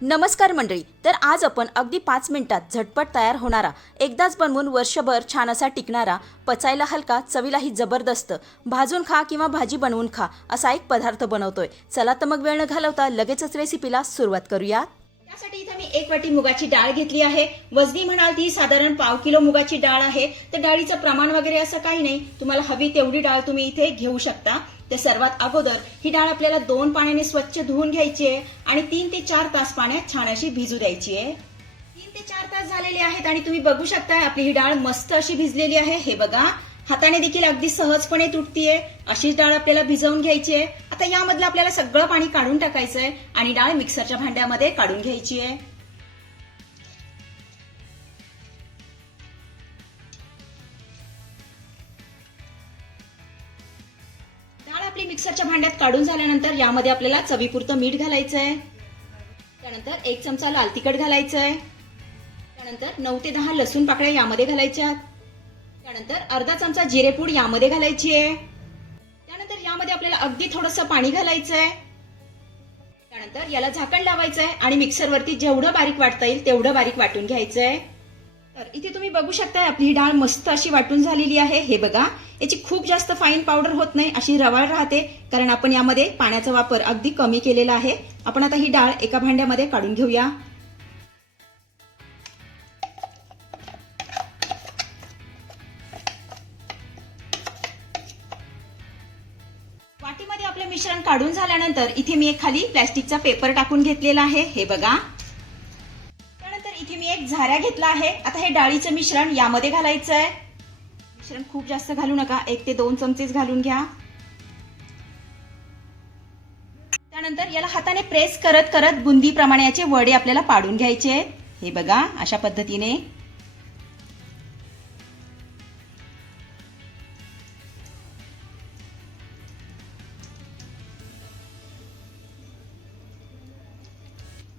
नमस्कार मंडळी तर आज आपण अगदी पाच मिनिटात झटपट तयार होणारा एकदाच बनवून वर्षभर छान असा टिकणारा पचायला हलका चवीलाही जबरदस्त भाजून खा किंवा भाजी बनवून खा असा एक पदार्थ बनवतोय. चला तर मग वेळ न घालवता लगेचच रेसिपीला सुरुवात करूया त्यासाठी इथे मी एक वाटी मुगाची डाळ घेतली आहे. वजनी म्हणाल ती साधारण पाव किलो मुगाची डाळ आहे. तर डाळीचं प्रमाण वगैरे असं काही नाही. तुम्हाला हवी तेवढी डाळ तुम्ही इथे घेऊ शकता. तर सर्वात अगोदर ही डाळ आपल्याला दोन पाण्याने स्वच्छ धुवून घ्यायची आहे आणि तीन ते चार तास पाण्यात छान अशी भिजू द्यायची आहे. तीन ते चार तास झालेले आहेत आणि तुम्ही बघू शकता आपली ही डाळ मस्त अशी भिजलेली आहे. हे बघा हाताने देखील अगदी सहजपणे तुटतीये. अशीच डाळ आपल्याला भिजवून घ्यायची आहे. आता यामधलं आपल्याला सगळं पाणी काढून टाकायचंय आणि डाळ मिक्सरच्या भांड्यामध्ये काढून घ्यायची आहे. आपली मिक्सरच्या भांड्यात काढून झाल्यानंतर यामध्ये आपल्याला चवीपुरतं मीठ घालायचं आहे त्यानंतर एक चमचा लाल तिखट घालायचं आहे त्यानंतर नऊ ते दहा लसूण पाकळ्या यामध्ये घालायच्या त्यानंतर अर्धा चमचा जिरेपूड यामध्ये घालायची आहे त्यानंतर यामध्ये आपल्याला अगदी थोडंसं पाणी घालायचं आहे त्यानंतर याला झाकण लावायचं आहे आणि मिक्सरवरती जेवढं बारीक वाटता येईल तेवढं बारीक वाटून घ्यायचं आहे तर इथे तुम्ही बघू शकता आपली ही डाळ मस्त अशी वाटून झालेली आहे. हे बघा याची खूप जास्त फाईन पावडर होत नाही अशी रवाळ राहते. कारण आपण यामध्ये पाण्याचा वापर अगदी कमी केलेला आहे. आपण आता ही डाळ एका भांड्यामध्ये काढून घेऊया. वाटीमध्ये आपलं मिश्रण काढून झाल्यानंतर इथे मी एक खाली प्लॅस्टिकचा पेपर टाकून घेतलेला आहे. हे बघा. त्यानंतर इथे मी एक झाऱ्या घेतला आहे. आता हे डाळीचं मिश्रण यामध्ये घालायचं आहे मिश्रण खूप जास्त घालू नका. एक ते दोन चमचेच घालून घ्या. त्यानंतर याला हाताने प्रेस करत करत बुंदीप्रमाणे याचे वडे आपल्याला पाडून घ्यायचे. हे बघा अशा पद्धतीने.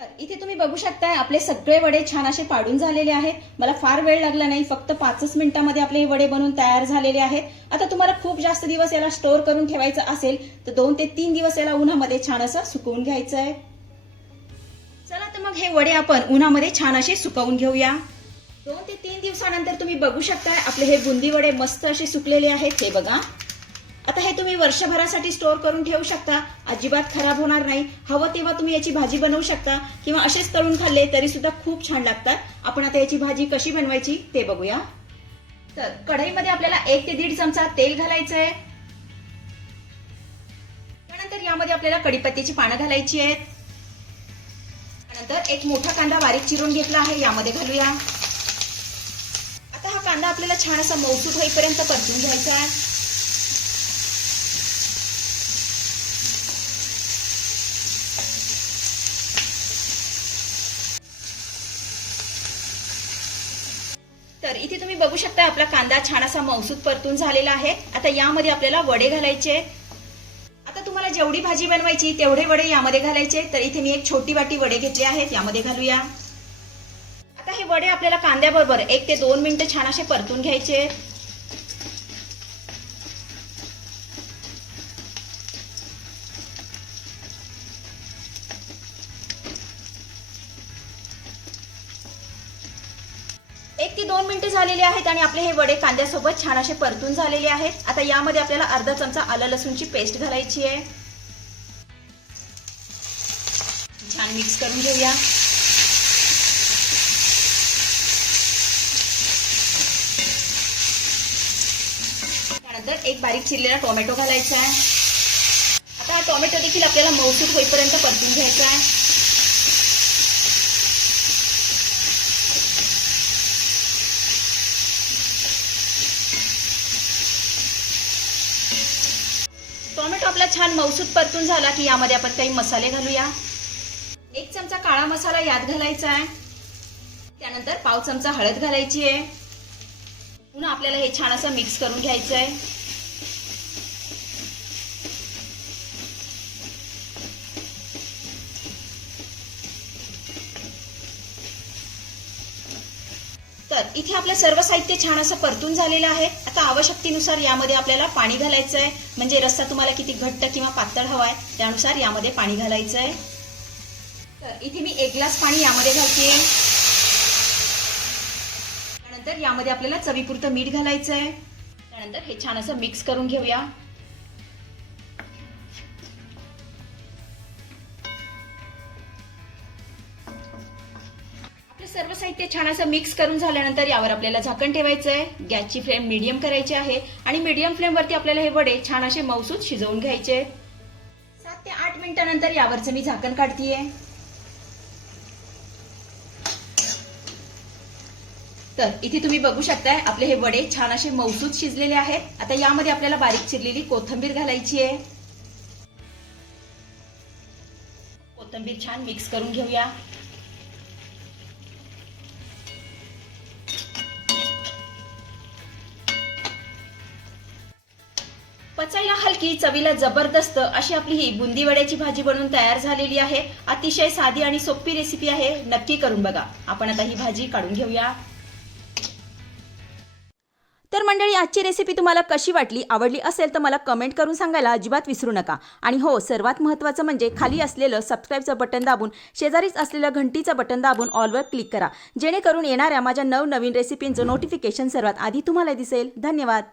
तर इथे तुम्ही बघू शकताय आपले सगळे वडे छान असे पाडून झालेले आहेत. मला फार वेळ लागला नाही फक्त पाचच मिनिटांमध्ये आपले हे वडे बनवून तयार झालेले आहेत. आता तुम्हाला खूप जास्त दिवस याला स्टोअर करून ठेवायचं असेल तर दोन ते तीन दिवस याला उन्हामध्ये छान असं सुकवून घ्यायचं आहे चला तर मग हे वडे आपण उन्हामध्ये छान असे सुकवून घेऊया. दोन ते तीन दिवसानंतर तुम्ही बघू शकताय आपले हे बुंदी वडे मस्त असे सुकलेले आहेत. हे बघा. आता हे तुम्ही वर्षभरासाठी स्टोअर करून ठेवू शकता. अजिबात खराब होणार नाही. हवं तेव्हा तुम्ही याची भाजी बनवू शकता किंवा असेच तळून खाल्ले तरी सुद्धा खूप छान लागतात. आपण आता याची भाजी कशी बनवायची ते बघूया. तर कढईमध्ये आपल्याला एक ते दीड चमचा तेल घालायचं आहे त्यानंतर यामध्ये आपल्याला कडीपत्त्याची पानं घालायची आहेत. त्यानंतर एक मोठा कांदा बारीक चिरून घेतला आहे. यामध्ये घालूया. आता हा कांदा आपल्याला छान असा मौसूद होईपर्यंत परतून घ्यायचा आहे. तर इथे तुम्ही बघू शकता आपला कांदा छान असा मौसूद परतून झालेला आहे. आता यामध्ये आपल्याला वडे घालायचे आता तुम्हाला जेवढी भाजी बनवायची तेवढे वडे यामध्ये घालायचे तर इथे मी एक छोटी वाटी वडे घेतले आहेत. यामध्ये घालूया. आता हे वडे आपल्याला कांद्याबरोबर एक ते दोन मिनिटं छान असे परतून घ्यायचे दोन मिनिटे झालेली आहेत आणि आपले हे वडे कांद्यासोबत छान असे परतून झालेले आहेत. आता यामध्ये आपल्याला अर्धा चमचा आलं लसूणची पेस्ट घालायची आहे. छान मिक्स करून घेऊया. त्यानंतर एक बारीक चिरलेला टोमॅटो घालायचा आहे. आता हा टोमॅटो देखील आपल्याला मौसूद होईपर्यंत परतून घ्यायचा आहे. टोमॅटो आपला छान मौसूद परतून झाला की यामध्ये आपण काही मसाले घालूया. एक चमचा काळा मसाला यात घालायचा आहे. त्यानंतर पाव चमचा हळद घालायची आहे. पुन्हा आपल्याला हे छान असं मिक्स करून घ्यायचं आहे. तर इथे आपलं सर्व साहित्य छान असं परतून झालेलं आहे. आता आवश्यकतेनुसार यामध्ये आपल्याला पाणी घालायचं आहे म्हणजे रस्सा तुम्हाला किती घट्ट किंवा पातळ हवा आहे त्यानुसार यामध्ये पाणी घालायचं आहे तर इथे मी एक ग्लास पाणी यामध्ये घालते. त्यानंतर यामध्ये आपल्याला चवीपुरतं मीठ घालायचं आहे त्यानंतर हे छान असं मिक्स करून घेऊया. सर्व साहित्य छान असं मिक्स करून झाल्यानंतर यावर आपल्याला झाकण ठेवायचं आहे गॅसची फ्लेम मीडियम करायची आहे आणि मीडियम फ्लेमवरती आपल्याला हे वडे छान असे मौसूद शिजवून घ्यायचे. सात ते आठ मिनिटानंतर यावरचं मी झाकण काढतीये. तर इथे तुम्ही बघू शकताय आपले हे वडे छान असे मौसूद शिजलेले आहेत. आता यामध्ये आपल्याला बारीक चिरलेली कोथंबीर घालायची आहे कोथंबीर छान मिक्स करून घेऊया. की चवीला जबरदस्त अशी आपली ही बुंदी वड्याची भाजी बनवून तयार झालेली आहे. अतिशय साधी आणि सोपी रेसिपी आहे. नक्की करून बघा. आपण आता ही भाजी काढून घेऊया. तर मंडळी आजची रेसिपी तुम्हाला कशी वाटली आवडली असेल तर मला कमेंट करून सांगायला अजिबात विसरू नका. आणि हो सर्वात महत्त्वाचं म्हणजे खाली असलेलं सबस्क्राईबचं बटन दाबून शेजारीच असलेलं घंटीचं बटन दाबून ऑलवर क्लिक करा. जेणेकरून येणाऱ्या माझ्या नवनवीन रेसिपींचं नोटिफिकेशन सर्वात आधी तुम्हाला दिसेल. धन्यवाद.